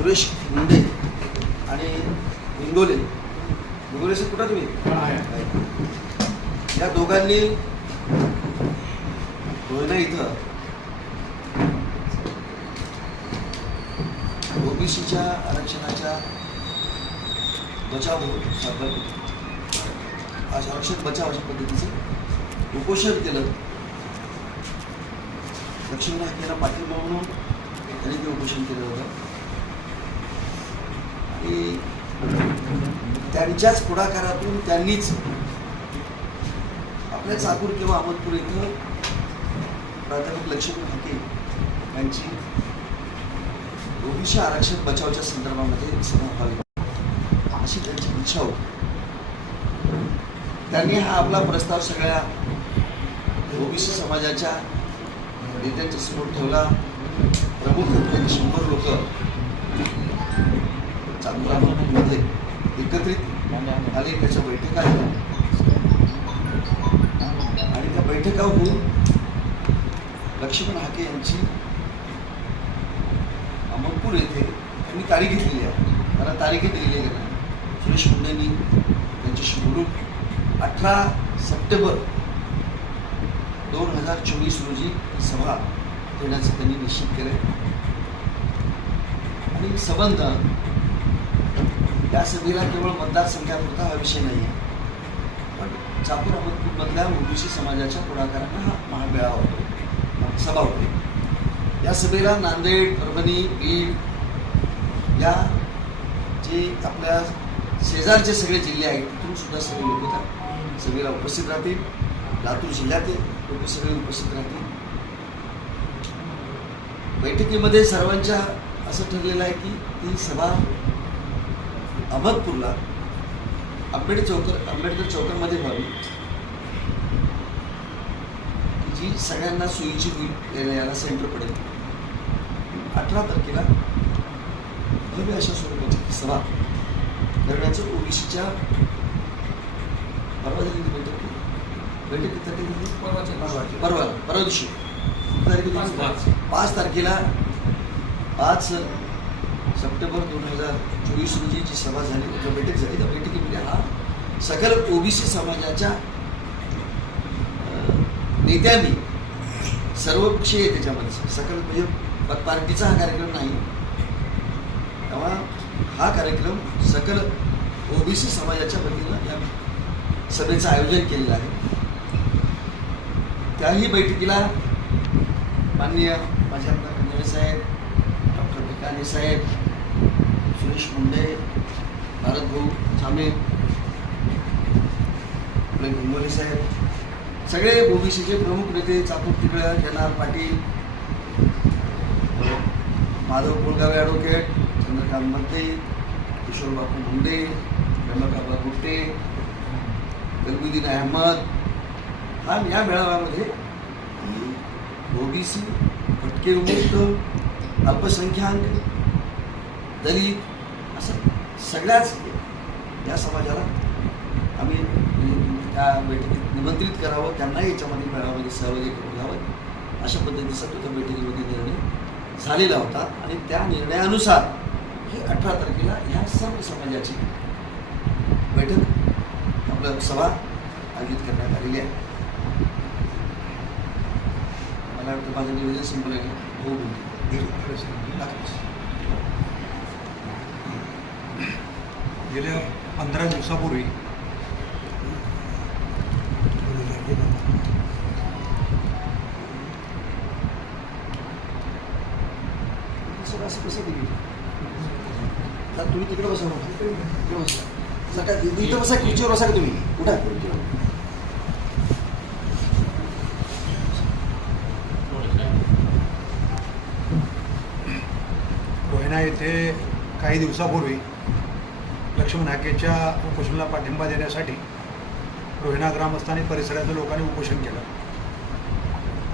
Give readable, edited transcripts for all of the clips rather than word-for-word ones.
सुरेश मुंडे आणि हिंगोले से कुठं तुम्ही या दोघांनी रोहिणा इथं ओबीसीच्या आरक्षणाच्या बचाव आरक्षण बचाव अशा पद्धतीचं उपोषण केलं. लक्ष्मण हाकेला पाठिंबा म्हणून त्यांनी ते उपोषण केलं होतं आणि त्यांच्याच पुढाकारातून त्यांनीच आपल्या चाकूर किंवा अहमदपूर इथं प्राध्यापक लक्ष्मण हाके यांची ओबीसी आरक्षण बचावच्या संदर्भामध्ये सभा व्हावी अशी त्यांची इच्छा होती. त्यांनी हा आपला प्रस्ताव सगळ्या ओबीसी समाजाच्या नेत्यांच्या समोर ठेवला. प्रमुख 100 लोक चांदूरमध्ये एकत्रित आले, त्याच्या बैठका झाल्या आणि त्या बैठका होऊन लक्ष्मण हाके यांची अहमदपूर येथे त्यांनी तारीख घेतलेली आहे. मला तारीख दिलेली आहे नाही. सुरेश मुंडेंनी त्यांच्याशी बोलून 18 सप्टेंबर 2024 रोजी सभा घेण्याचं त्यांनी निश्चित केलं आणि संबंध या सभेला केवळ मतदारसंघापुरता हा विषय नाही आहे, पण चाकूर अहमदपूरमधल्या ओबीसी समाजाच्या पुढाकारानं हा महामेळावा होतो, सभा होती. या सभेला नांदेड, परभणी, बीड या जे आपल्या शेजारचे सगळे जिल्हे आहेत तिथून सुद्धा सगळे लोक त्या सभेला उपस्थित राहतील. लातूर जिल्ह्यातील लोक सगळे उपस्थित राहतील. बैठकीमध्ये सर्वांच्या असं ठरलेलं आहे की ही सभा अहमदपूरला आंबेडकर चौकामध्ये व्हावी, जी सगळ्यांना सोयीची होईल, याला सेंटर पडेल. 18 तारखेला भव्य अशा स्वरूपाची सभा करण्याचं ओबीसीच्या परवा झाली परवा दिवशी 5 तारखेला 5 सप्टेंबर 2024 रोजी जी सभा झाली, त्या बैठक झाली. त्या बैठकीमध्ये हा सकल ओबीसी समाजाच्या नेत्यांनी सर्वपक्षीय त्याच्यामध्ये सकल म्हणजे पार्टीचा हा कार्यक्रम नाही, तेव्हा हा कार्यक्रम सकल ओबीसी समाजाच्या वतीनं या सभेचं आयोजन केलेलं आहे. त्याही बैठकीला माननीय माझ्या फडणवीस साहेब, डॉक्टर भिकाणे साहेब, सुरेश मुंडे, भारत भाऊ झामे, आपले हिंगोले साहेब, सगळे ओबीसीचे प्रमुख नेते, चाकूर तिकळ, जनार पाटील, माधव कोळगावे ॲडव्होकेट, चंद्रकांत मते, किशोर बापू मुंडे, रमकाबा गुट्टे, गलबुद्दीन अहमद, हा या मेळाव्यामध्ये ओबीसी, भटके विमुक्त, अल्पसंख्याक, दलित असं सगळ्याच या समाजाला आम्ही त्या बैठकीत निमंत्रित करावं, त्यांनाही याच्यामध्ये मेळाव्यामध्ये सहभागी करून घ्यावं अशा पद्धतीचा तो त्या बैठकीमध्ये निर्णय झालेला होता. आणि त्या निर्णयानुसार ही 18 तारखेला ह्या सर्व समाजाची बैठक आपलं सभा आयोजित करण्यात आलेली आहे. मला वाटतं माझं निवेदन संपलं आहे. हो, गेल्या 15 दिवसापूर्वी सर असं कसं दिली तुम्ही तिकडे बसा, तिकडे बसा, सकाळ इथं बसा, किचोर बसा का तुम्ही, कुठं रोहिणा येथे काही दिवसापूर्वी लक्ष्मण हाकेच्या उपोषणाला पाठिंबा देण्यासाठी रोहिणा ग्रामस्थांनी परिसरातील लोकांनी उपोषण केलं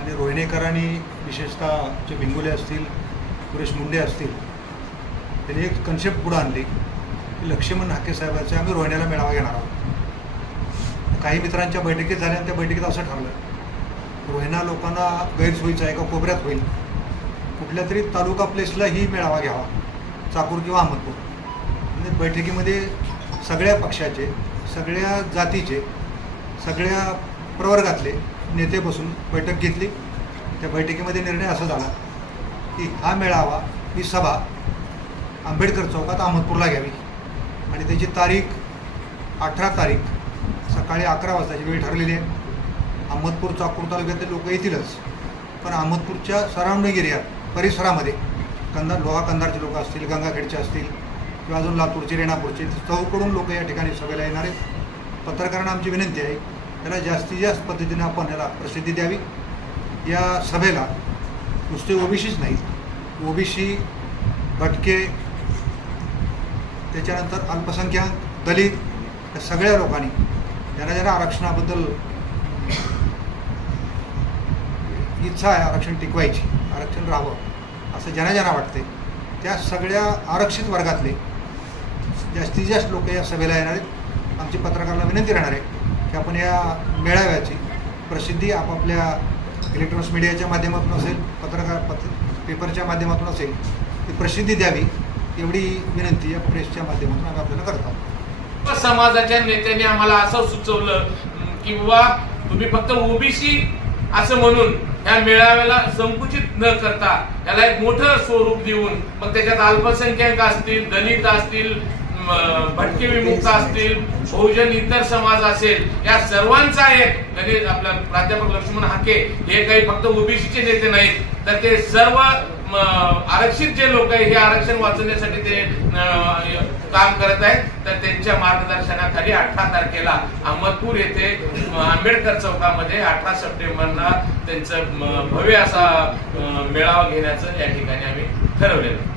आणि रोहिणेकरांनी विशेषतः जे भिंगोले असतील, सुरेश मुंडे असतील, त्यांनी एक कन्सेप्ट पुढं आणली की लक्ष्मण हाके साहेबांचे आम्ही रोहिण्याला मेळावा घेणार आहोत. काही मित्रांच्या बैठकीत झाल्या आणि त्या बैठकीत असं ठरलं रोहिणा लोकांना गैरसोयीचा एका कोपऱ्यात होईल, कुठल्या तरी तालुका प्लेसला ही मेळावा घ्यावा, चाकूर किंवा अहमदपूर. म्हणजे बैठकीमध्ये सगळ्या पक्षाचे, सगळ्या जातीचे, सगळ्या प्रवर्गातले नेते बसून बैठक घेतली. त्या बैठकीमध्ये निर्णय असा झाला की हा मेळावा, ही सभा आंबेडकर चौकात अहमदपूरला घ्यावी आणि त्याची तारीख 18 तारीख सकाळी 11 वाजताची वेळ ठरलेली आहे. अहमदपूर चाकूर तालुक्यातले लोक येतीलच, पण अहमदपूरच्या सराउंडिंग एरियात परिसरामध्ये लोहा कंधारचे लोक असतील, गंगाखेडचे असतील किंवा अजून लातूरचे, रेणापूरचे चौकडून लोक या ठिकाणी सभेला येणार आहेत. पत्रकारांना आमची विनंती आहे, त्याला जास्तीत जास्त पद्धतीने आपण याला प्रसिद्धी द्यावी. या सभेला नुसते ओबीसीच नाही, ओबीसी, भटके, त्याच्यानंतर अल्पसंख्याक, दलित या सगळ्या लोकांनी ज्यांना आरक्षणाबद्दल इच्छा आहे, आरक्षण टिकवायची, आरक्षण राहावं असं ज्यांना वाटते, त्या सगळ्या आरक्षित वर्गातले जास्तीत जास्त लोक या सभेला येणार आहेत. आमची पत्रकारांना विनंती राहणार आहे की आपण या मेळाव्याची प्रसिद्धी आपापल्या इलेक्ट्रॉनिक्स मीडियाच्या माध्यमातून असेल, पेपरच्या माध्यमातून असेल, ती प्रसिद्धी द्यावी एवढी विनंती या प्रेसच्या माध्यमातून आम्ही आपल्याला करत आहोत. समाजाच्या नेत्यांनी आम्हाला असं सुचवलं की बाबा तुम्ही फक्त ओबीसी असं म्हणून या मेळाव्याला संकुचित न करता त्याला एक मोठं स्वरूप देऊन मग त्याच्यात अल्पसंख्याक असतील, दलित असतील, भटके विमुक्त असतील, बहुजन इतर समाज असेल, या सर्वांचा एक लगेच आपला प्राध्यापक लक्ष्मण हाके हे काही फक्त ओबीसीचे नेते नाहीत, तर ते सर्व आरक्षित जे लोक आहे हे आरक्षण वाचवण्यासाठी ते काम करत आहेत. तर त्यांच्या मार्गदर्शनाखाली 18 तारखेला अहमदपूर येथे आंबेडकर चौकामध्ये 18 सप्टेंबरला त्यांचं भव्य असा मेळावा घेण्याचं या ठिकाणी आम्ही ठरवलेलं.